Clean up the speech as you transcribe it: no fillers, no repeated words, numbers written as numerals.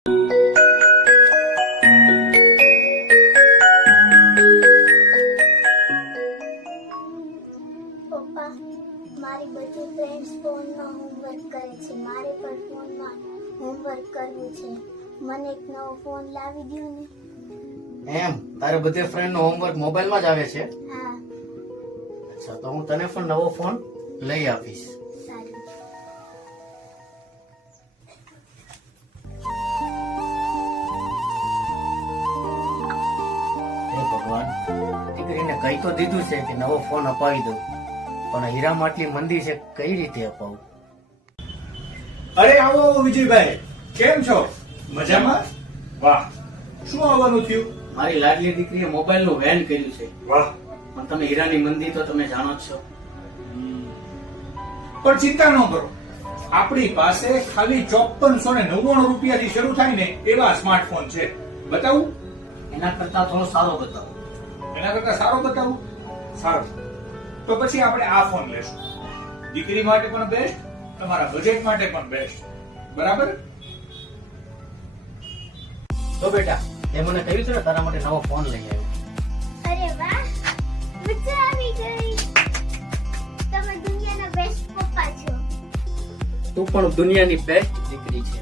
પપ્પા, મારી બધી ફ્રેન્ડ્સ ફોનમાં હોમવર્ક કરે છે. મારે પણ ફોનમાં હોમવર્ક કરવું છે. મને એક નવો ફોન લાવી દો ને. એમ તારે બધે ફ્રેન્ડ નો હોમવર્ક મોબાઈલમાં જ આવે છે? હા. અચ્છા, તો હું તને પણ નવો ફોન લઈ આપીશ. સારું. હે ભગવાન, દીકરીને કહી તો દીધું છે કે નવો ફોન અપાવી દઉં, પણ હીરામાં આટલી મંદી છે, કઈ રીતે અપાવું? અરે આવો વિજયભાઈ, કેમ છો? મજામાં? વાહ, શું આવવાનું થયું? મારી લાડલી દીકરીએ મોબાઈલ નું વેન કર્યું છે. વાહ, પણ તમે હીરાની મંદી તો તમે જાણો જ છો. પણ ચિંતા ન કરો, આપણી પાસે ખાલી 5499 રૂપિયાથી શરૂ થાય ને એવા સ્માર્ટફોન છે. બતાવું? એના કરતા થોડો સારો બતાવો. એના કરતા સારો બતાવું? સારું, તો પછી આપણે આ ફોન લેશું. દીકરી માટે પણ બેસ્ટ, તમારા બજેટ માટે પણ બેસ્ટ. બરાબર? તો બેટા, એ મને કહ્યું છે ને તારા માટે નવો ફોન લઈ આવ્યો. અરે વાહ, મજા આવી ગઈ. તમે દુનિયાના બેસ્ટ પપ્પા છો. તું પણ દુનિયાની બેસ્ટ દીકરી છે.